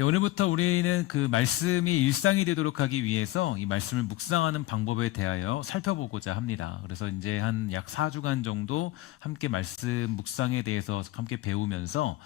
예, 오늘부터 우리는 그 말씀이 일상이 되도록 하기 위해서 이 말씀을 묵상하는 방법에 대하여 살펴보고자 합니다. 그래서 이제 한 약 4주간 정도 함께 말씀 묵상에 대해서 함께 배우면서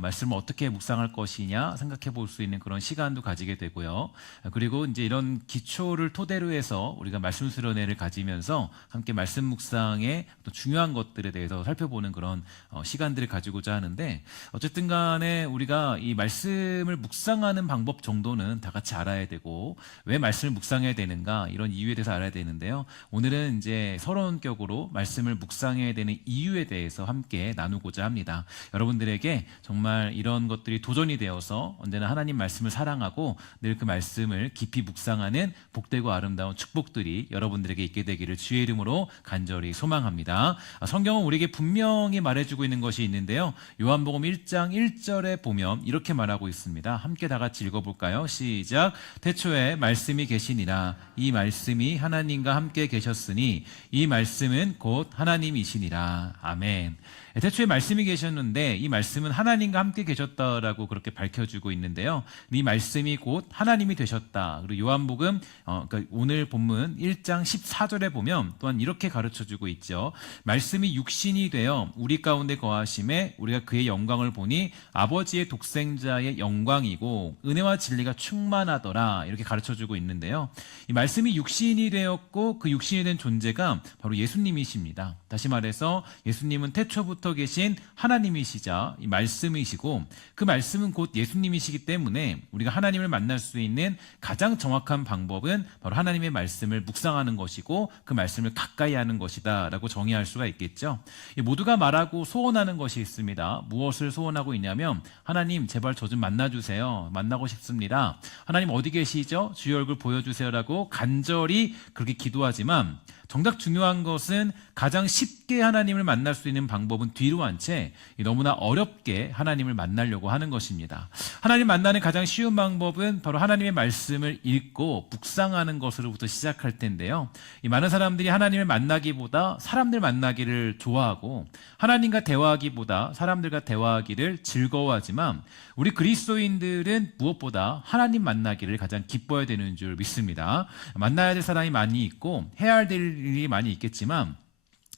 말씀을 어떻게 묵상할 것이냐 생각해 볼 수 있는 그런 시간도 가지게 되고요. 그리고 이제 이런 기초를 토대로 해서 우리가 말씀 수련회를 가지면서 함께 말씀 묵상의 또 중요한 것들에 대해서 살펴보는 그런 시간들을 가지고자 하는데, 어쨌든 간에 우리가 이 말씀을 묵상하는 방법 정도는 다 같이 알아야 되고, 왜 말씀을 묵상해야 되는가 이런 이유에 대해서 알아야 되는데요. 오늘은 이제 서론격으로 말씀을 묵상해야 되는 이유에 대해서 함께 나누고자 합니다. 여러분들에게 정말 이런 것들이 도전이 되어서 언제나 하나님 말씀을 사랑하고 늘 그 말씀을 깊이 묵상하는 복되고 아름다운 축복들이 여러분들에게 있게 되기를 주의 이름으로 간절히 소망합니다. 성경은 우리에게 분명히 말해주고 있는 것이 있는데요. 요한복음 1장 1절에 보면 이렇게 말하고 있습니다. 함께 다 같이 읽어볼까요? 시작. 태초에 말씀이 계시니라. 이 말씀이 하나님과 함께 계셨으니 이 말씀은 곧 하나님이시니라. 아멘. 태초에 말씀이 계셨는데 이 말씀은 하나님과 함께 계셨다라고 그렇게 밝혀주고 있는데요. 이 말씀이 곧 하나님이 되셨다. 그리고 요한복음 그러니까 오늘 본문 1장 14절에 보면 또한 이렇게 가르쳐주고 있죠. 말씀이 육신이 되어 우리 가운데 거하심에 우리가 그의 영광을 보니 아버지의 독생자의 영광이고 은혜와 진리가 충만하더라. 이렇게 가르쳐주고 있는데요. 이 말씀이 육신이 되었고 그 육신이 된 존재가 바로 예수님이십니다. 다시 말해서 예수님은 태초부터 계신 하나님이시자 이 말씀이시고, 그 말씀은 곧 예수님이시기 때문에 우리가 하나님을 만날 수 있는 가장 정확한 방법은 바로 하나님의 말씀을 묵상하는 것이고 그 말씀을 가까이 하는 것이다 라고 정의할 수가 있겠죠. 모두가 말하고 소원하는 것이 있습니다. 무엇을 소원하고 있냐면, 하나님 제발 저 좀 만나주세요. 만나고 싶습니다. 하나님 어디 계시죠? 주의 얼굴 보여주세요 라고 간절히 그렇게 기도하지만, 정작 중요한 것은 가장 쉽게 하나님을 만날 수 있는 방법은 뒤로 한 채 너무나 어렵게 하나님을 만나려고 하는 것입니다. 하나님 만나는 가장 쉬운 방법은 바로 하나님의 말씀을 읽고 묵상하는 것으로부터 시작할 텐데요. 이 많은 사람들이 하나님을 만나기보다 사람들 만나기를 좋아하고 하나님과 대화하기보다 사람들과 대화하기를 즐거워하지만, 우리 그리스도인들은 무엇보다 하나님 만나기를 가장 기뻐해야 되는 줄 믿습니다. 만나야 될 사람이 많이 있고 해야 될 일이 많이 있겠지만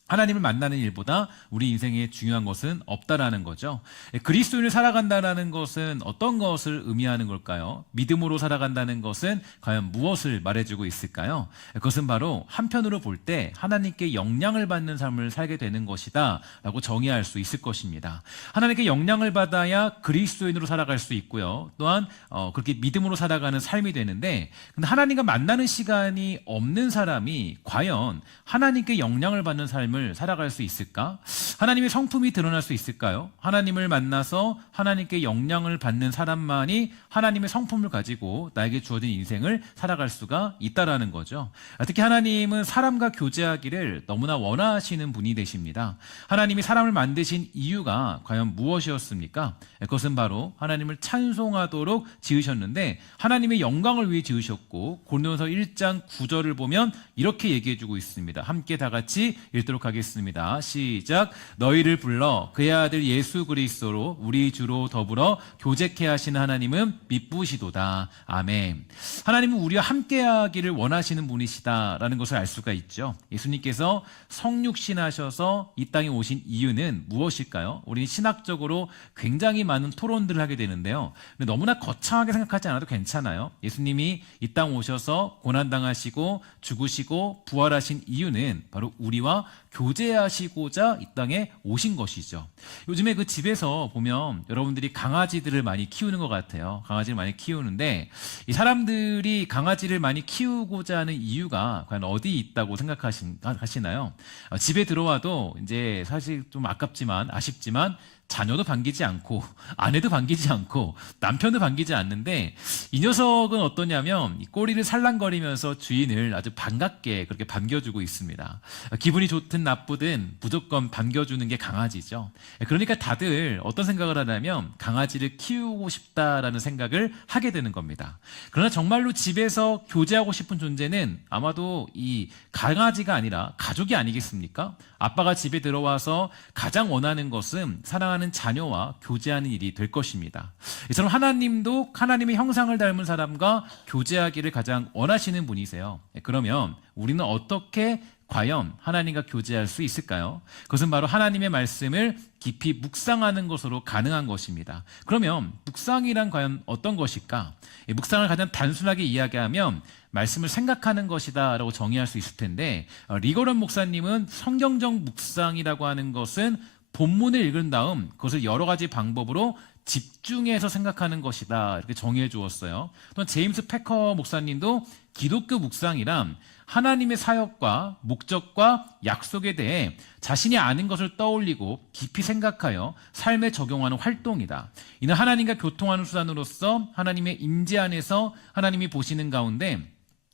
하나님을 만나는 일보다 우리 인생에 중요한 것은 없다라는 거죠. 그리스도인을 살아간다는 것은 어떤 것을 의미하는 걸까요? 믿음으로 살아간다는 것은 과연 무엇을 말해주고 있을까요? 그것은 바로 한편으로 볼 때 하나님께 영향을 받는 삶을 살게 되는 것이다 라고 정의할 수 있을 것입니다. 하나님께 영향을 받아야 그리스도인으로 살아갈 수 있고요. 또한 그렇게 믿음으로 살아가는 삶이 되는데, 근데 하나님과 만나는 시간이 없는 사람이 과연 하나님께 영향을 받는 삶을 살아갈 수 있을까? 하나님의 성품이 드러날 수 있을까요? 하나님을 만나서 하나님께 영향을 받는 사람만이 하나님의 성품을 가지고 나에게 주어진 인생을 살아갈 수가 있다라는 거죠. 특히 하나님은 사람과 교제하기를 너무나 원하시는 분이 되십니다. 하나님이 사람을 만드신 이유가 과연 무엇이었습니까? 그것은 바로 하나님을 찬송하도록 지으셨는데, 하나님의 영광을 위해 지으셨고, 고린도전서 1장 9절을 보면 이렇게 얘기해주고 있습니다. 함께 다 같이 읽도록 하겠습니다. 시작. 너희를 불러 그의 아들 예수 그리스도로 우리 주로 더불어 교제케 하시는 하나님은 미쁘시도다. 아멘. 하나님은 우리와 함께하기를 원하시는 분이시다라는 것을 알 수가 있죠. 예수님께서 성육신하셔서 이 땅에 오신 이유는 무엇일까요? 우리는 신학적으로 굉장히 많은 토론들을 하게 되는데요. 근데 너무나 거창하게 생각하지 않아도 괜찮아요. 예수님이 이 땅 오셔서 고난당하시고 죽으시고 부활하신 이유는 바로 우리와 교제하시고자 이 땅에 오신 것이죠. 요즘에 그 집에서 보면 여러분들이 강아지들을 많이 키우는 것 같아요. 강아지를 많이 키우는데, 이 사람들이 강아지를 많이 키우고자 하는 이유가 과연 어디 있다고 생각하시나요? 집에 들어와도 이제 사실 좀 아쉽지만 자녀도 반기지 않고 아내도 반기지 않고 남편도 반기지 않는데, 이 녀석은 어떠냐면 이 꼬리를 살랑거리면서 주인을 아주 반갑게 그렇게 반겨주고 있습니다. 기분이 좋든 나쁘든 무조건 반겨주는 게 강아지죠. 그러니까 다들 어떤 생각을 하냐면 강아지를 키우고 싶다라는 생각을 하게 되는 겁니다. 그러나 정말로 집에서 교제하고 싶은 존재는 아마도 이 강아지가 아니라 가족이 아니겠습니까? 아빠가 집에 들어와서 가장 원하는 것은 사랑하는 사랑하는 자녀와 교제하는 일이 될 것입니다. 이처럼 하나님도 하나님의 형상을 닮은 사람과 교제하기를 가장 원하시는 분이세요. 그러면 우리는 어떻게 과연 하나님과 교제할 수 있을까요? 그것은 바로 하나님의 말씀을 깊이 묵상하는 것으로 가능한 것입니다. 그러면 묵상이란 과연 어떤 것일까? 묵상을 가장 단순하게 이야기하면 말씀을 생각하는 것이다 라고 정의할 수 있을 텐데, 리거런 목사님은 성경적 묵상이라고 하는 것은 본문을 읽은 다음 그것을 여러 가지 방법으로 집중해서 생각하는 것이다 이렇게 정의해 주었어요. 또한 제임스 패커 목사님도 기독교 묵상이란 하나님의 사역과 목적과 약속에 대해 자신이 아는 것을 떠올리고 깊이 생각하여 삶에 적용하는 활동이다. 이는 하나님과 교통하는 수단으로서 하나님의 임재 안에서 하나님이 보시는 가운데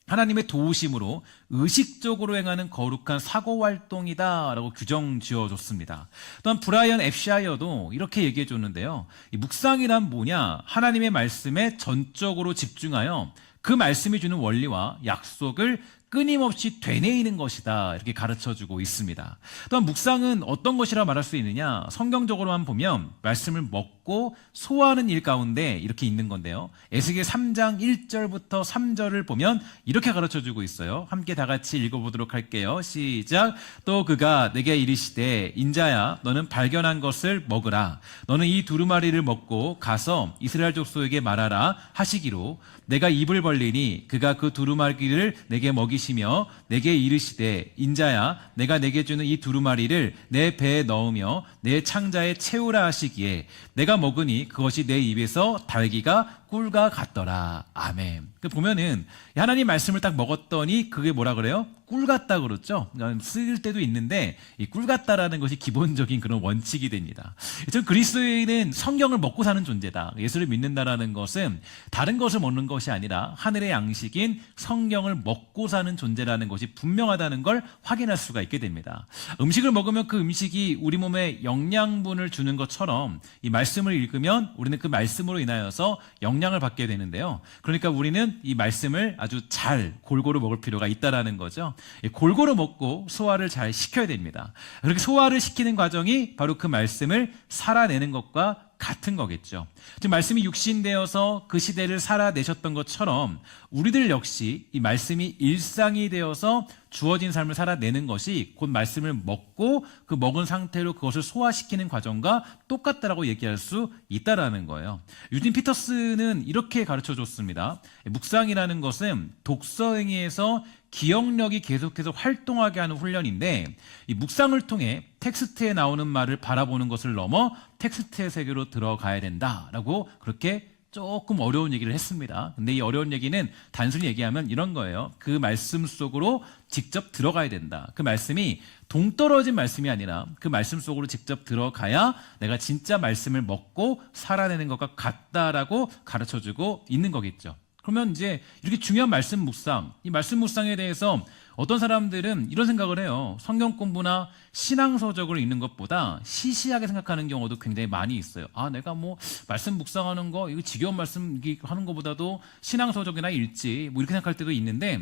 하나님의 도우심으로 의식적으로 행하는 거룩한 사고활동이다 라고 규정 지어줬습니다. 또한 브라이언 앱샤이어도 이렇게 얘기해 줬는데요. 이 묵상이란 뭐냐? 하나님의 말씀에 전적으로 집중하여 그 말씀이 주는 원리와 약속을 끊임없이 되뇌이는 것이다 이렇게 가르쳐주고 있습니다. 또한 묵상은 어떤 것이라 말할 수 있느냐? 성경적으로만 보면 말씀을 먹고 소화하는 일 가운데 이렇게 있는 건데요. 에스겔 3장 1절부터 3절을 보면 이렇게 가르쳐주고 있어요. 함께 다 같이 읽어보도록 할게요. 시작. 또 그가 내게 이르시되 인자야 너는 발견한 것을 먹으라. 너는 이 두루마리를 먹고 가서 이스라엘 족속에게 말하라 하시기로 내가 입을 벌리니 그가 그 두루마리를 내게 먹이시며 내게 이르시되 인자야 내가 내게 주는 이 두루마리를 내 배에 넣으며 내 창자에 채우라 하시기에 내가 먹으니 그것이 내 입에서 달기가 꿀과 같더라. 아멘. 보면은 하나님 말씀을 딱 먹었더니 그게 뭐라 그래요? 꿀 같다 그렇죠? 쓸 때도 있는데 이 꿀 같다라는 것이 기본적인 그런 원칙이 됩니다. 전 그리스도인은 성경을 먹고 사는 존재다. 예수를 믿는다라는 것은 다른 것을 먹는 것이 아니라 하늘의 양식인 성경을 먹고 사는 존재라는 것이 분명하다는 걸 확인할 수가 있게 됩니다. 음식을 먹으면 그 음식이 우리 몸에 영양분을 주는 것처럼 이 말씀을 읽으면 우리는 그 말씀으로 인하여서 영양을 받게 되는데요. 그러니까 우리는 이 말씀을 아주 잘 골고루 먹을 필요가 있다라는 거죠. 골고루 먹고 소화를 잘 시켜야 됩니다. 그렇게 소화를 시키는 과정이 바로 그 말씀을 살아내는 것과 같은 거겠죠. 지금 말씀이 육신되어서 그 시대를 살아내셨던 것처럼 우리들 역시 이 말씀이 일상이 되어서 주어진 삶을 살아내는 것이 곧 말씀을 먹고 그 먹은 상태로 그것을 소화시키는 과정과 똑같다라고 얘기할 수 있다라는 거예요. 유진 피터스는 이렇게 가르쳐 줬습니다. 묵상이라는 것은 독서 행위에서 기억력이 계속해서 활동하게 하는 훈련인데 이 묵상을 통해 텍스트에 나오는 말을 바라보는 것을 넘어 텍스트의 세계로 들어가야 된다라고 그렇게 조금 어려운 얘기를 했습니다. 근데 이 어려운 얘기는 단순히 얘기하면 이런 거예요. 그 말씀 속으로 직접 들어가야 된다. 그 말씀이 동떨어진 말씀이 아니라 그 말씀 속으로 직접 들어가야 내가 진짜 말씀을 먹고 살아내는 것과 같다라고 가르쳐주고 있는 거겠죠. 그러면 이제 이렇게 중요한 말씀 묵상, 이 말씀 묵상에 대해서 어떤 사람들은 이런 생각을 해요. 성경 공부나 신앙서적을 읽는 것보다 시시하게 생각하는 경우도 굉장히 많이 있어요. 아, 내가 뭐 말씀 묵상하는 거, 이거 지겨운 말씀 하는 것보다도 신앙서적이나 읽지, 뭐 이렇게 생각할 때도 있는데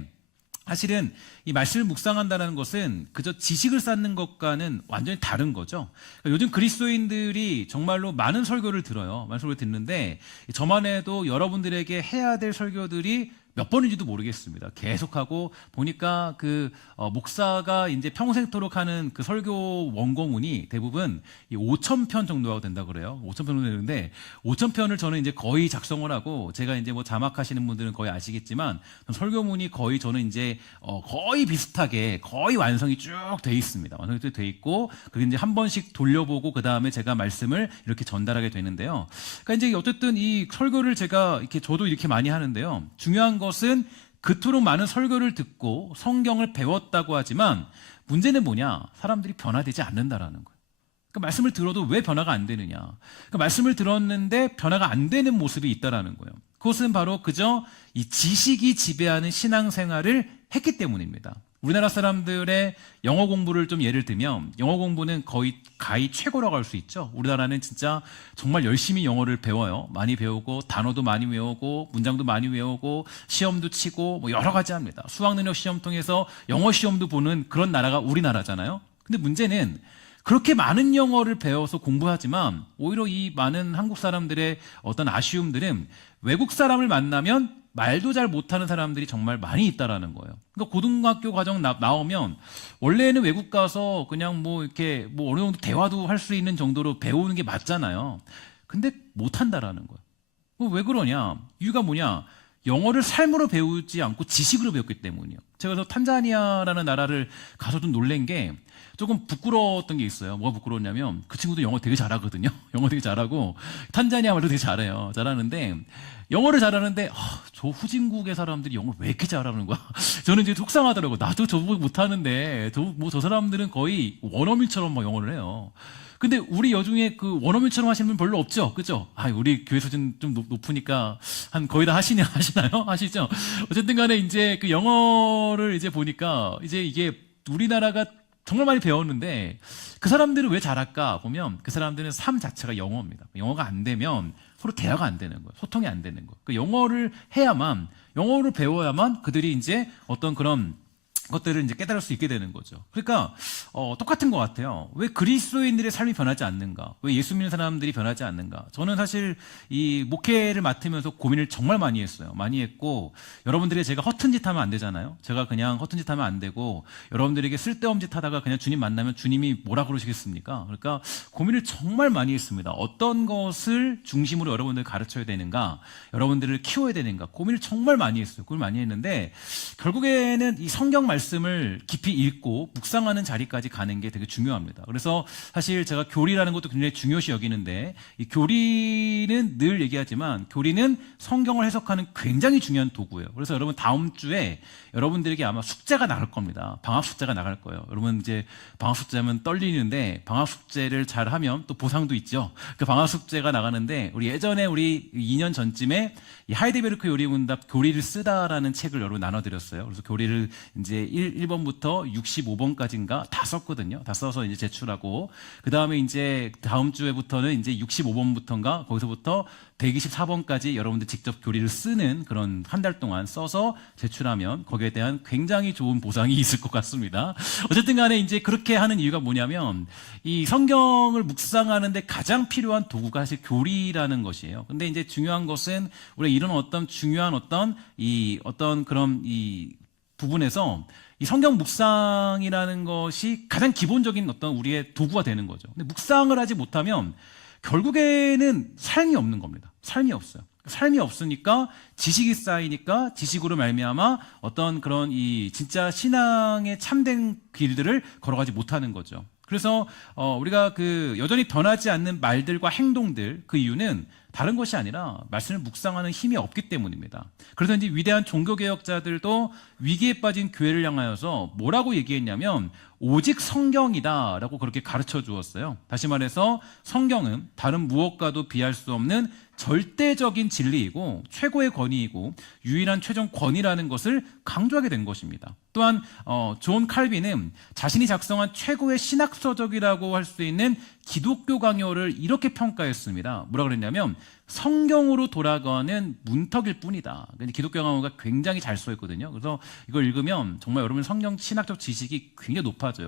사실은 이 말씀을 묵상한다는 것은 그저 지식을 쌓는 것과는 완전히 다른 거죠. 그러니까 요즘 그리스도인들이 정말로 많은 설교를 들어요. 많은 설교를 듣는데 저만 해도 여러분들에게 해야 될 설교들이 몇 번인지도 모르겠습니다. 계속하고 보니까 목사가 이제 평생토록 하는 그 설교 원고문이 대부분 5,000편 정도가 된다 그래요. 5,000편 정도 되는데 5,000편을 저는 이제 거의 작성을 하고 제가 이제 뭐 자막하시는 분들은 거의 아시겠지만 설교문이 거의 저는 이제 거의 비슷하게 거의 완성이 쭉 돼 있습니다. 완성이 쭉 돼 있고 그게 이제 한 번씩 돌려보고 그 다음에 제가 말씀을 이렇게 전달하게 되는데요. 그러니까 이제 어쨌든 이 설교를 제가 이렇게 저도 이렇게 많이 하는데요. 중요한 것은 그토록 많은 설교를 듣고 성경을 배웠다고 하지만 문제는 뭐냐? 사람들이 변화되지 않는다라는 거예요. 그러니까 말씀을 들어도 왜 변화가 안 되느냐? 그러니까 말씀을 들었는데 변화가 안 되는 모습이 있다라는 거예요. 그것은 바로 그저 이 지식이 지배하는 신앙생활을 했기 때문입니다. 우리나라 사람들의 영어 공부를 좀 예를 들면 영어 공부는 거의 가히 최고라고 할 수 있죠. 우리나라는 진짜 정말 열심히 영어를 배워요. 많이 배우고 단어도 많이 외우고 문장도 많이 외우고 시험도 치고 뭐 여러 가지 합니다. 수학능력 시험 통해서 영어 시험도 보는 그런 나라가 우리나라잖아요. 근데 문제는 그렇게 많은 영어를 배워서 공부하지만 오히려 이 많은 한국 사람들의 어떤 아쉬움들은 외국 사람을 만나면 말도 잘 못하는 사람들이 정말 많이 있다라는 거예요. 그러니까 고등학교 과정 나오면 원래는 외국 가서 그냥 뭐 이렇게 뭐 어느 정도 대화도 할 수 있는 정도로 배우는 게 맞잖아요. 근데 못한다라는 거예요. 왜 그러냐? 이유가 뭐냐? 영어를 삶으로 배우지 않고 지식으로 배웠기 때문이에요. 제가 그래서 탄자니아라는 나라를 가서 좀 놀란 게 조금 부끄러웠던 게 있어요. 뭐가 부끄러웠냐면 그 친구도 영어 되게 잘하거든요. 영어 되게 잘하고 탄자니아 말도 되게 잘해요. 잘하는데 영어를 잘하는데 저 후진국의 사람들이 영어를 왜 이렇게 잘하는 거야? 저는 이제 속상하더라고요. 나도 저보고 못하는데 저 사람들은 거의 원어민처럼 막 영어를 해요. 근데 우리 여중에 그 원어민처럼 하시는 분 별로 없죠? 그죠? 우리 교회 수준 좀 높으니까 한 거의 다 하시나요? 하시죠? 어쨌든 간에 이제 그 영어를 이제 보니까 이제 이게 우리나라가 정말 많이 배웠는데 그 사람들은 왜 잘할까 보면 그 사람들은 삶 자체가 영어입니다. 영어가 안 되면 서로 대화가 안 되는 거예요. 소통이 안 되는 거예요. 그 영어를 해야만, 영어를 배워야만 그들이 이제 어떤 그런 것들을 이제 깨달을 수 있게 되는 거죠. 그러니까 똑같은 것 같아요. 왜 그리스도인들의 삶이 변하지 않는가? 왜 예수 믿는 사람들이 변하지 않는가? 저는 사실 이 목회를 맡으면서 고민을 정말 많이 했어요. 많이 했고 여러분들이 제가 허튼 짓 하면 안 되잖아요. 제가 그냥 허튼 짓 하면 안 되고 여러분들에게 쓸데없는 짓 하다가 그냥 주님 만나면 주님이 뭐라 그러시겠습니까? 그러니까 고민을 정말 많이 했습니다. 어떤 것을 중심으로 여러분들 가르쳐야 되는가? 여러분들을 키워야 되는가? 고민을 정말 많이 했어요. 고민을 많이 했는데 결국에는 이 성경 말씀을 깊이 읽고 묵상하는 자리까지 가는 게 되게 중요합니다. 그래서 사실 제가 교리라는 것도 굉장히 중요시 여기는데 이 교리는 늘 얘기하지만 교리는 성경을 해석하는 굉장히 중요한 도구예요. 그래서 여러분 다음 주에 여러분들에게 아마 숙제가 나갈 겁니다. 방학 숙제가 나갈 거예요. 여러분 이제 방학 숙제하면 떨리는데 방학 숙제를 잘 하면 또 보상도 있죠. 그 방학 숙제가 나가는데 우리 예전에 우리 2년 전쯤에 이 하이데베르크 요리문답 교리를 쓰다라는 책을 여러분 나눠드렸어요. 그래서 교리를 이제 1번부터 65번까지인가 다 썼거든요. 다 써서 이제 제출하고 그 다음에 이제 다음 주에부터는 이제 65번부터인가 거기서부터 124번까지 여러분들 직접 교리를 쓰는 그런 한 달 동안 써서 제출하면 거기에 대한 굉장히 좋은 보상이 있을 것 같습니다. 어쨌든 간에 이제 그렇게 하는 이유가 뭐냐면 이 성경을 묵상하는데 가장 필요한 도구가 사실 교리라는 것이에요. 근데 이제 중요한 것은 우리가 이런 어떤 중요한 어떤 그런 이 부분에서 이 성경 묵상이라는 것이 가장 기본적인 어떤 우리의 도구가 되는 거죠. 근데 묵상을 하지 못하면 결국에는 삶이 없는 겁니다. 삶이 없어요. 삶이 없으니까 지식이 쌓이니까 지식으로 말미암아 어떤 그런 이 진짜 신앙의 참된 길들을 걸어가지 못하는 거죠. 그래서 우리가 그 여전히 변하지 않는 말들과 행동들 그 이유는 다른 것이 아니라 말씀을 묵상하는 힘이 없기 때문입니다. 그래서 이제 위대한 종교개혁자들도 위기에 빠진 교회를 향하여서 뭐라고 얘기했냐면 오직 성경이다라고 그렇게 가르쳐 주었어요. 다시 말해서 성경은 다른 무엇과도 비할 수 없는 절대적인 진리이고 최고의 권위이고 유일한 최종 권위라는 것을 강조하게 된 것입니다. 또한 존 칼빈은 자신이 작성한 최고의 신학서적이라고 할 수 있는 기독교 강요를 이렇게 평가했습니다. 뭐라 그랬냐면 성경으로 돌아가는 문턱일 뿐이다. 기독교 강요가 굉장히 잘 써있거든요. 그래서 이걸 읽으면 정말 여러분 성경 신학적 지식이 굉장히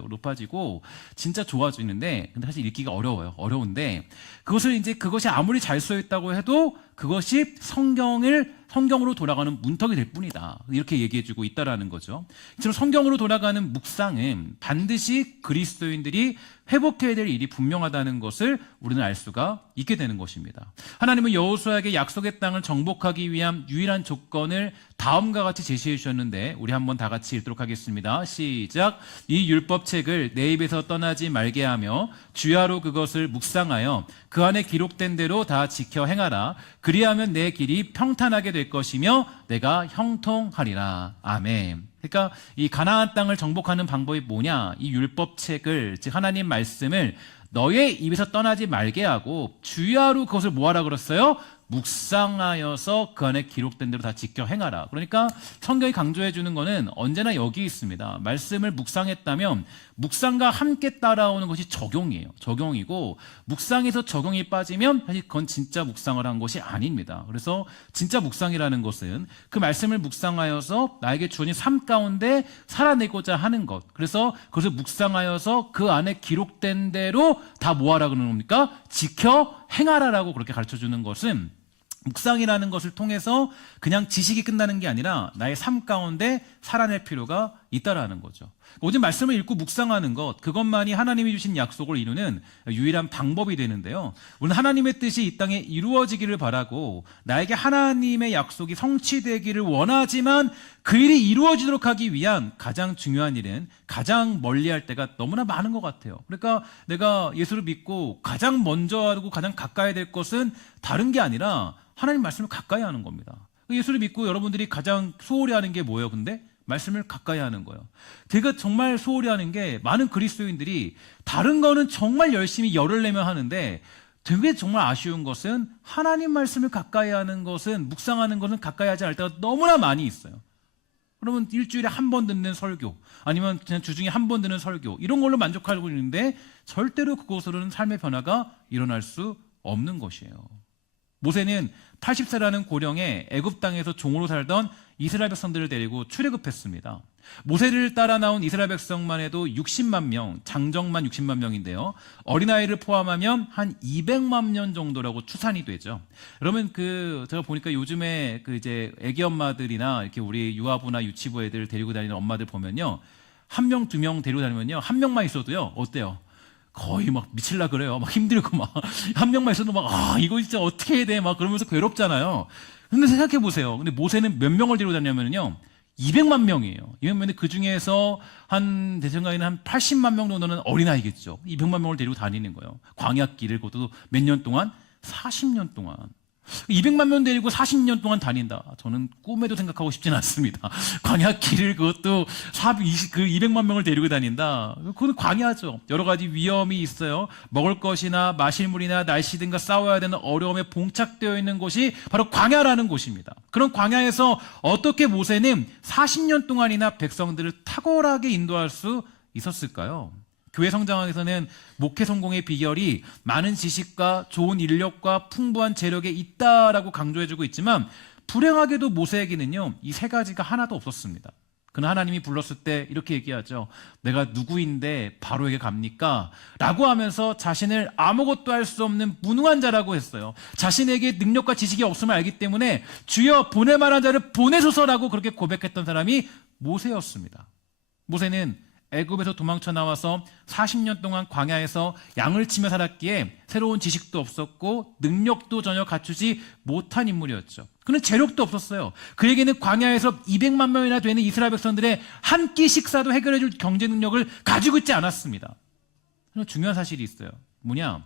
높아지고 진짜 좋아지는데 근데 사실 읽기가 어려운데 그것이 아무리 잘 써있다고 해도 그것이 성경으로 돌아가는 문턱이 될 뿐이다. 이렇게 얘기해주고 있다라는 거죠. 이처럼 성경으로 돌아가는 묵상은 반드시 그리스도인들이 회복해야 될 일이 분명하다는 것을 우리는 알 수가 있게 되는 것입니다. 하나님은 여호수아에게 약속의 땅을 정복하기 위한 유일한 조건을 다음과 같이 제시해 주셨는데 우리 한번 다 같이 읽도록 하겠습니다. 시작. 이 율법책을 내 입에서 떠나지 말게 하며 주야로 그것을 묵상하여 그 안에 기록된 대로 다 지켜 행하라. 그리하면 내 길이 평탄하게 될 것이며 내가 형통하리라. 아멘. 그러니까 이 가나안 땅을 정복하는 방법이 뭐냐? 이 율법책을 즉 하나님 말씀을 너의 입에서 떠나지 말게 하고 주야로 그것을 뭐하라 그랬어요? 묵상하여서 그 안에 기록된 대로 다 지켜 행하라. 그러니까 성경이 강조해 주는 것은 언제나 여기 있습니다. 말씀을 묵상했다면 묵상과 함께 따라오는 것이 적용이에요. 적용이고 묵상에서 적용이 빠지면 사실 그건 진짜 묵상을 한 것이 아닙니다. 그래서 진짜 묵상이라는 것은 그 말씀을 묵상하여서 나에게 주어진 삶 가운데 살아내고자 하는 것. 그래서 그것을 묵상하여서 그 안에 기록된 대로 다 뭐하라 그러는 겁니까? 지켜 행하라라고 그렇게 가르쳐주는 것은 묵상이라는 것을 통해서 그냥 지식이 끝나는 게 아니라 나의 삶 가운데 살아낼 필요가 있다라는 거죠. 오직 말씀을 읽고 묵상하는 것, 그것만이 하나님이 주신 약속을 이루는 유일한 방법이 되는데요. 우리는 하나님의 뜻이 이 땅에 이루어지기를 바라고 나에게 하나님의 약속이 성취되기를 원하지만 그 일이 이루어지도록 하기 위한 가장 중요한 일은 가장 멀리할 때가 너무나 많은 것 같아요. 그러니까 내가 예수를 믿고 가장 먼저 하고 가장 가까이 될 것은 다른 게 아니라 하나님 말씀을 가까이 하는 겁니다. 예수를 믿고 여러분들이 가장 소홀히 하는 게 뭐예요? 근데 말씀을 가까이 하는 거예요. 제가 정말 소홀히 하는 게 많은 그리스도인들이 다른 거는 정말 열심히 열을 내며 하는데 되게 정말 아쉬운 것은 하나님 말씀을 가까이 하는 것은 묵상하는 것은 가까이 하지 않을 때가 너무나 많이 있어요. 그러면 일주일에 한 번 듣는 설교 아니면 그냥 주중에 한 번 듣는 설교 이런 걸로 만족하고 있는데 절대로 그것으로는 삶의 변화가 일어날 수 없는 것이에요. 모세는 80세라는 고령에 애굽 땅에서 종으로 살던 이스라엘 백성들을 데리고 출애굽했습니다. 모세를 따라 나온 이스라엘 백성만 해도 60만 명, 장정만 60만 명인데요. 어린아이를 포함하면 한 200만 명 정도라고 추산이 되죠. 여러분 제가 보니까 요즘에 이제 애기 엄마들이나 이렇게 우리 유아부나 유치부 애들 데리고 다니는 엄마들 보면요. 한 명, 두 명 데리고 다니면요. 한 명만 있어도요. 어때요? 거의 막 미칠라 그래요. 막 힘들고 막 한 명만 있어도 막 이거 진짜 어떻게 해야 돼? 막 그러면서 괴롭잖아요. 근데 생각해 보세요. 근데 모세는 몇 명을 데리고 다녔냐면요. 200만 명이에요. 200만 그 중에서 제 생각에는 한 80만 명 정도는 어린아이겠죠. 200만 명을 데리고 다니는 거예요. 광야길을 그것도 몇 년 동안? 40년 동안. 200만 명 데리고 40년 동안 다닌다. 저는 꿈에도 생각하고 싶진 않습니다. 광야길을 그것도 200만 명을 데리고 다닌다. 그건 광야죠. 여러 가지 위험이 있어요. 먹을 것이나 마실 물이나 날씨 등과 싸워야 되는 어려움에 봉착되어 있는 곳이 바로 광야라는 곳입니다. 그런 광야에서 어떻게 모세는 40년 동안이나 백성들을 탁월하게 인도할 수 있었을까요? 교회 성장하기 위해서는 목회 성공의 비결이 많은 지식과 좋은 인력과 풍부한 재력에 있다라고 강조해주고 있지만 불행하게도 모세에게는요 이 세 가지가 하나도 없었습니다. 그는 하나님이 불렀을 때 이렇게 얘기하죠. 내가 누구인데 바로에게 갑니까? 라고 하면서 자신을 아무것도 할 수 없는 무능한 자라고 했어요. 자신에게 능력과 지식이 없음을 알기 때문에 주여 보낼 만한 자를 보내소서라고 그렇게 고백했던 사람이 모세였습니다. 모세는 애굽에서 도망쳐 나와서 40년 동안 광야에서 양을 치며 살았기에 새로운 지식도 없었고 능력도 전혀 갖추지 못한 인물이었죠. 그는 재력도 없었어요. 그에게는 광야에서 200만 명이나 되는 이스라엘 백성들의 한 끼 식사도 해결해 줄 경제 능력을 가지고 있지 않았습니다. 그런데 중요한 사실이 있어요. 뭐냐?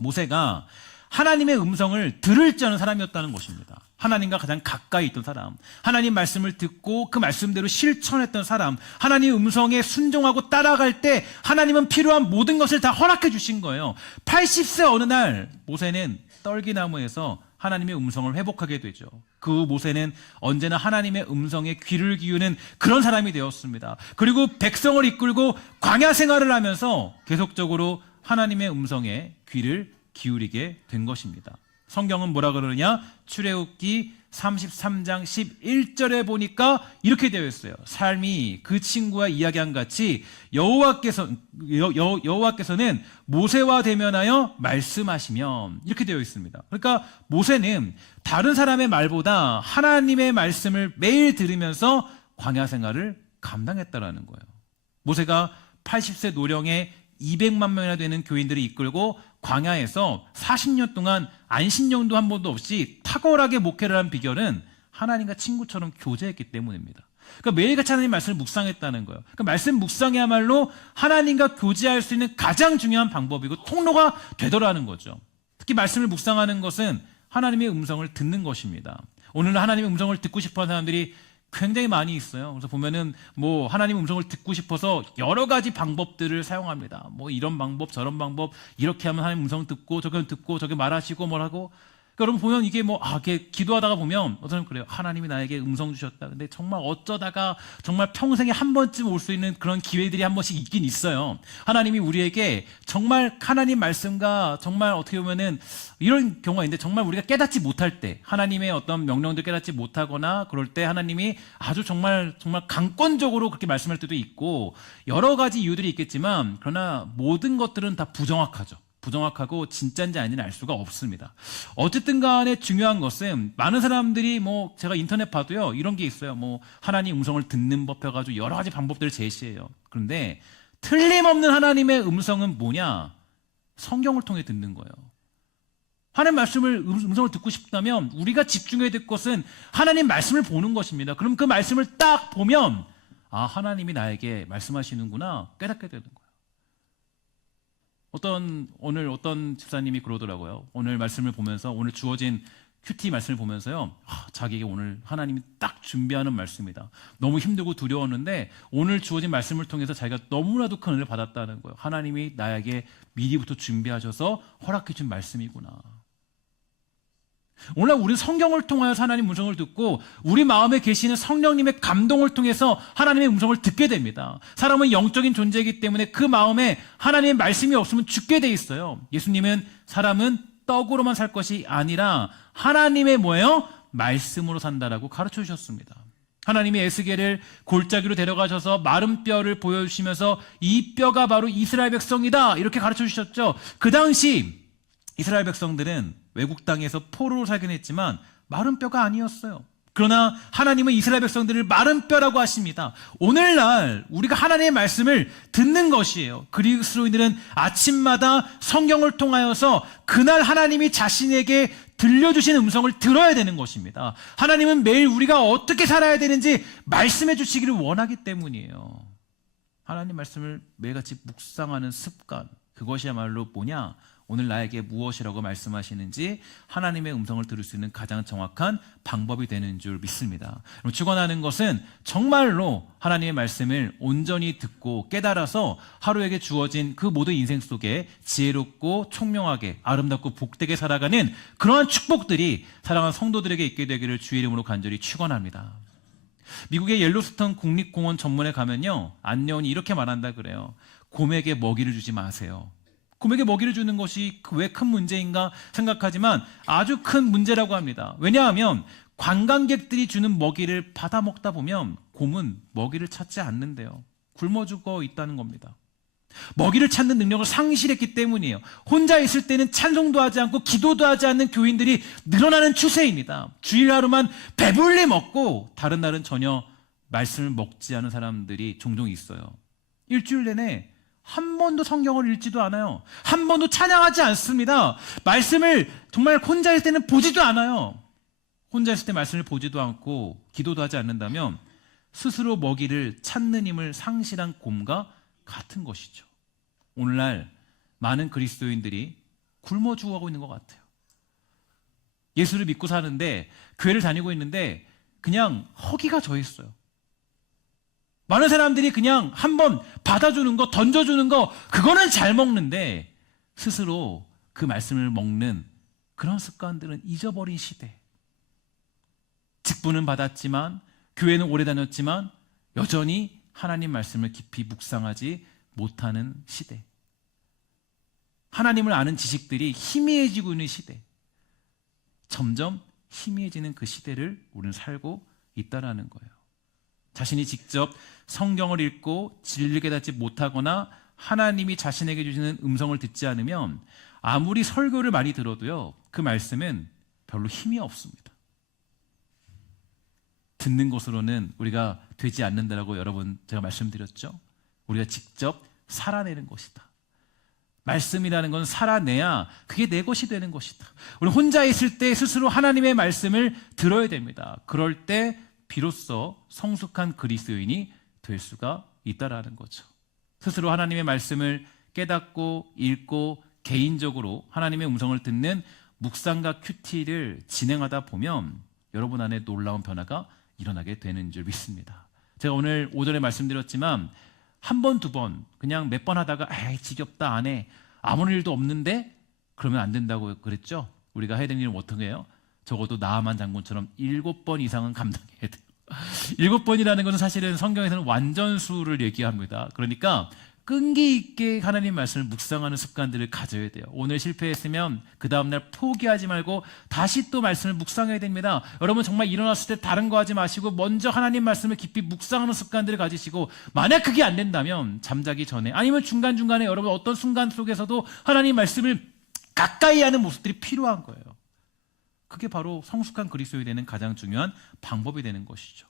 모세가 하나님의 음성을 들을 줄 아는 사람이었다는 것입니다. 하나님과 가장 가까이 있던 사람, 하나님 말씀을 듣고 그 말씀대로 실천했던 사람, 하나님의 음성에 순종하고 따라갈 때 하나님은 필요한 모든 것을 다 허락해 주신 거예요. 80세 어느 날 모세는 떨기나무에서 하나님의 음성을 회복하게 되죠. 그 모세는 언제나 하나님의 음성에 귀를 기우는 그런 사람이 되었습니다. 그리고 백성을 이끌고 광야 생활을 하면서 계속적으로 하나님의 음성에 귀를 기울이게 된 것입니다. 성경은 뭐라 그러느냐? 출애굽기 33장 11절에 보니까 이렇게 되어 있어요. 삶이 그 친구와 이야기한 같이 여호와께서는 모세와 대면하여 말씀하시면 이렇게 되어 있습니다. 그러니까 모세는 다른 사람의 말보다 하나님의 말씀을 매일 들으면서 광야 생활을 감당했다라는 거예요. 모세가 80세 노령에 200만 명이나 되는 교인들을 이끌고 광야에서 40년 동안 안신령도 한 번도 없이 탁월하게 목회를 한 비결은 하나님과 친구처럼 교제했기 때문입니다. 그러니까 매일같이 하나님 말씀을 묵상했다는 거예요. 그러니까 말씀 묵상이야말로 하나님과 교제할 수 있는 가장 중요한 방법이고 통로가 되더라는 거죠. 특히 말씀을 묵상하는 것은 하나님의 음성을 듣는 것입니다. 오늘은 하나님의 음성을 듣고 싶어하는 사람들이 굉장히 많이 있어요. 그래서 보면은 하나님 음성을 듣고 싶어서 여러 가지 방법들을 사용합니다. 이런 방법 저런 방법 이렇게 하면 하나님 음성 듣고 저게 말하시고 뭐라고. 여러분 보면 이게 이렇게 기도하다가 보면 어떤 사람 그래요. 하나님이 나에게 음성 주셨다. 근데 정말 어쩌다가 정말 평생에 한 번쯤 올 수 있는 그런 기회들이 한 번씩 있긴 있어요. 하나님이 우리에게 정말 하나님 말씀과 정말 어떻게 보면은 이런 경우가 있는데 정말 우리가 깨닫지 못할 때 하나님의 어떤 명령들 깨닫지 못하거나 그럴 때 하나님이 아주 정말 강권적으로 그렇게 말씀할 때도 있고 여러 가지 이유들이 있겠지만 그러나 모든 것들은 다 부정확하죠. 부정확하고 진짜인지 아닌지는 알 수가 없습니다. 어쨌든 간에 중요한 것은 많은 사람들이 제가 인터넷 봐도요 이런 게 있어요. 하나님 음성을 듣는 법 해가지고 여러 가지 방법들을 제시해요. 그런데 틀림없는 하나님의 음성은 뭐냐? 성경을 통해 듣는 거예요. 하나님 말씀을 음성을 듣고 싶다면 우리가 집중해야 될 것은 하나님 말씀을 보는 것입니다. 그럼 그 말씀을 딱 보면 하나님이 나에게 말씀하시는구나 깨닫게 되는 거예요. 오늘 어떤 집사님이 그러더라고요. 오늘 말씀을 보면서 오늘 주어진 큐티 말씀을 보면서요. 자기에게 오늘 하나님이 딱 준비하는 말씀이다. 너무 힘들고 두려웠는데 오늘 주어진 말씀을 통해서 자기가 너무나도 큰 은혜를 받았다는 거예요. 하나님이 나에게 미리부터 준비하셔서 허락해 준 말씀이구나. 오늘날 우리는 성경을 통하여서 하나님 음성을 듣고 우리 마음에 계시는 성령님의 감동을 통해서 하나님의 음성을 듣게 됩니다. 사람은 영적인 존재이기 때문에 그 마음에 하나님의 말씀이 없으면 죽게 돼 있어요. 예수님은 사람은 떡으로만 살 것이 아니라 하나님의 뭐예요? 말씀으로 산다라고 가르쳐 주셨습니다. 하나님이 에스겔을 골짜기로 데려가셔서 마른 뼈를 보여주시면서 이 뼈가 바로 이스라엘 백성이다 이렇게 가르쳐 주셨죠. 그 당시 이스라엘 백성들은 외국 땅에서 포로로 살긴 했지만 마른 뼈가 아니었어요. 그러나 하나님은 이스라엘 백성들을 마른 뼈라고 하십니다. 오늘날 우리가 하나님의 말씀을 듣는 것이에요. 그리스도인들은 아침마다 성경을 통하여서 그날 하나님이 자신에게 들려주신 음성을 들어야 되는 것입니다. 하나님은 매일 우리가 어떻게 살아야 되는지 말씀해 주시기를 원하기 때문이에요. 하나님 말씀을 매일같이 묵상하는 습관, 그것이야말로 뭐냐? 오늘 나에게 무엇이라고 말씀하시는지 하나님의 음성을 들을 수 있는 가장 정확한 방법이 되는 줄 믿습니다. 축원하는 것은 정말로 하나님의 말씀을 온전히 듣고 깨달아서 하루에게 주어진 그 모든 인생 속에 지혜롭고 총명하게 아름답고 복되게 살아가는 그러한 축복들이 사랑하는 성도들에게 있게 되기를 주의 이름으로 간절히 축원합니다. 미국의 옐로스톤 국립공원 전문에 가면요 안내원이 이렇게 말한다 그래요. 곰에게 먹이를 주지 마세요. 곰에게 먹이를 주는 것이 왜 큰 문제인가 생각하지만 아주 큰 문제라고 합니다. 왜냐하면 관광객들이 주는 먹이를 받아 먹다 보면 곰은 먹이를 찾지 않는데요. 굶어 죽어 있다는 겁니다. 먹이를 찾는 능력을 상실했기 때문이에요. 혼자 있을 때는 찬송도 하지 않고 기도도 하지 않는 교인들이 늘어나는 추세입니다. 주일 하루만 배불리 먹고 다른 날은 전혀 말씀을 먹지 않은 사람들이 종종 있어요. 일주일 내내 한 번도 성경을 읽지도 않아요. 한 번도 찬양하지 않습니다. 말씀을 정말 혼자 있을 때는 보지도 않아요. 혼자 있을 때 말씀을 보지도 않고 기도도 하지 않는다면 스스로 먹이를 찾는 힘을 상실한 곰과 같은 것이죠. 오늘날 많은 그리스도인들이 굶어 죽어가고 있는 것 같아요. 예수를 믿고 사는데 교회를 다니고 있는데 그냥 허기가 져 있어요. 많은 사람들이 그냥 한번 받아주는 거, 던져주는 거, 그거는 잘 먹는데 스스로 그 말씀을 먹는 그런 습관들은 잊어버린 시대. 직분은 받았지만 교회는 오래 다녔지만 여전히 하나님 말씀을 깊이 묵상하지 못하는 시대. 하나님을 아는 지식들이 희미해지고 있는 시대. 점점 희미해지는 그 시대를 우리는 살고 있다라는 거예요. 자신이 직접 성경을 읽고 진리를 깨닫지 못하거나 하나님이 자신에게 주시는 음성을 듣지 않으면 아무리 설교를 많이 들어도요, 그 말씀은 별로 힘이 없습니다. 듣는 것으로는 우리가 되지 않는다라고 여러분 제가 말씀드렸죠. 우리가 직접 살아내는 것이다. 말씀이라는 건 살아내야 그게 내 것이 되는 것이다. 우리 혼자 있을 때 스스로 하나님의 말씀을 들어야 됩니다. 그럴 때 비로소 성숙한 그리스도인이 될 수가 있다라는 거죠. 스스로 하나님의 말씀을 깨닫고 읽고 개인적으로 하나님의 음성을 듣는 묵상과 큐티를 진행하다 보면 여러분 안에 놀라운 변화가 일어나게 되는 줄 믿습니다. 제가 오늘 오전에 말씀드렸지만 한 번, 두 번 그냥 몇 번 하다가 에이 지겹다 안 해 아무 일도 없는데 그러면 안 된다고 그랬죠. 우리가 해야 되는 일은 어떻게 해요? 적어도 나아만 장군처럼 7번 이상은 감당해야 돼요. 7번이라는 것은 사실은 성경에서는 완전수를 얘기합니다. 그러니까 끈기 있게 하나님 말씀을 묵상하는 습관들을 가져야 돼요. 오늘 실패했으면 그 다음날 포기하지 말고 다시 또 말씀을 묵상해야 됩니다. 여러분 정말 일어났을 때 다른 거 하지 마시고 먼저 하나님 말씀을 깊이 묵상하는 습관들을 가지시고, 만약 그게 안 된다면 잠자기 전에 아니면 중간중간에 여러분 어떤 순간 속에서도 하나님 말씀을 가까이 하는 모습들이 필요한 거예요. 그게 바로 성숙한 그리스도인이 되는 가장 중요한 방법이 되는 것이죠.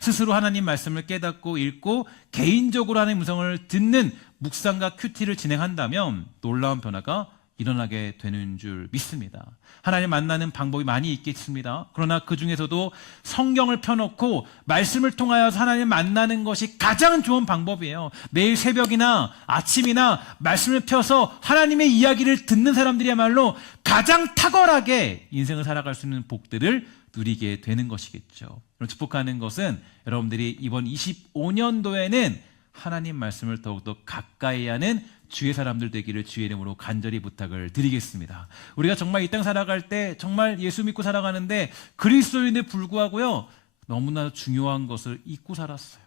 스스로 하나님 말씀을 깨닫고 읽고 개인적으로 하나님 음성을 듣는 묵상과 큐티를 진행한다면 놀라운 변화가 일어나게 되는 줄 믿습니다. 하나님 만나는 방법이 많이 있겠습니다. 그러나 그 중에서도 성경을 펴놓고 말씀을 통하여서 하나님 만나는 것이 가장 좋은 방법이에요. 매일 새벽이나 아침이나 말씀을 펴서 하나님의 이야기를 듣는 사람들이야말로 가장 탁월하게 인생을 살아갈 수 있는 복들을 누리게 되는 것이겠죠. 축복하는 것은 여러분들이 이번 25년도에는 하나님 말씀을 더욱더 가까이 하는 주의 사람들 되기를 주의 이름으로 간절히 부탁을 드리겠습니다. 우리가 정말 이 땅 살아갈 때 정말 예수 믿고 살아가는데 그리스도인에 불구하고요, 너무나 중요한 것을 잊고 살았어요.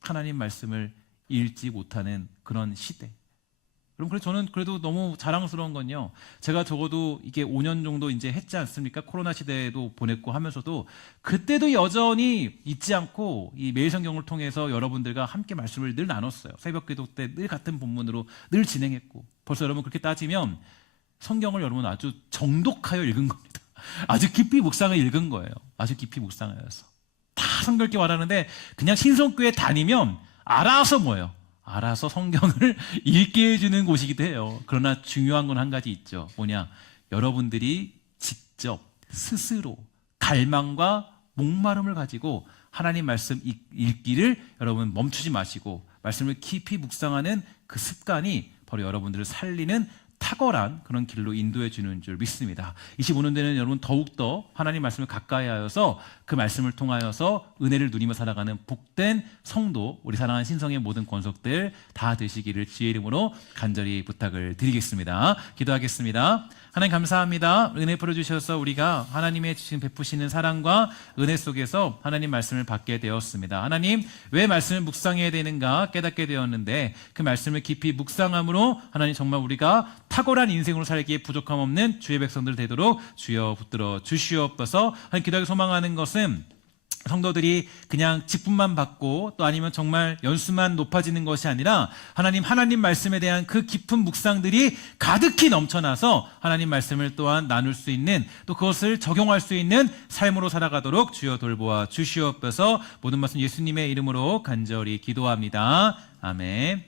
하나님 말씀을 읽지 못하는 그런 시대. 그래서 저는 그래도 너무 자랑스러운 건요, 제가 적어도 이게 5년 정도 이제 했지 않습니까? 코로나 시대에도 보냈고 하면서도 그때도 여전히 잊지 않고 이 매일 성경을 통해서 여러분들과 함께 말씀을 늘 나눴어요. 새벽 기도 때 늘 같은 본문으로 늘 진행했고, 벌써 여러분 그렇게 따지면 성경을 여러분 아주 정독하여 읽은 겁니다. 아주 깊이 묵상을 읽은 거예요. 아주 깊이 묵상하여서 다 성경께 말하는데, 그냥 신성교회 다니면 알아서 뭐예요? 알아서 성경을 읽게 해주는 곳이기도 해요. 그러나 중요한 건 한 가지 있죠. 뭐냐? 여러분들이 직접 스스로 갈망과 목마름을 가지고 하나님 말씀 읽기를 여러분 멈추지 마시고 말씀을 깊이 묵상하는 그 습관이 바로 여러분들을 살리는 탁월한 그런 길로 인도해 주는 줄 믿습니다. 25년대는 여러분 더욱더 하나님 말씀을 가까이 하여서 그 말씀을 통하여서 은혜를 누리며 살아가는 복된 성도, 우리 사랑하는 신성의 모든 권속들 다 되시기를 주의 이름으로 간절히 부탁을 드리겠습니다. 기도하겠습니다. 하나님 감사합니다. 은혜 풀어주셔서 우리가 하나님의 주신 베푸시는 사랑과 은혜 속에서 하나님 말씀을 받게 되었습니다. 하나님, 왜 말씀을 묵상해야 되는가 깨닫게 되었는데, 그 말씀을 깊이 묵상함으로 하나님 정말 우리가 탁월한 인생으로 살기에 부족함 없는 주의 백성들 되도록 주여 붙들어 주시옵소서. 하나님, 기도하기 소망하는 것은 성도들이 그냥 직분만 받고 또 아니면 정말 연수만 높아지는 것이 아니라 하나님 말씀에 대한 그 깊은 묵상들이 가득히 넘쳐나서 하나님 말씀을 또한 나눌 수 있는, 또 그것을 적용할 수 있는 삶으로 살아가도록 주여 돌보아 주시옵소서. 모든 말씀 예수님의 이름으로 간절히 기도합니다. 아멘.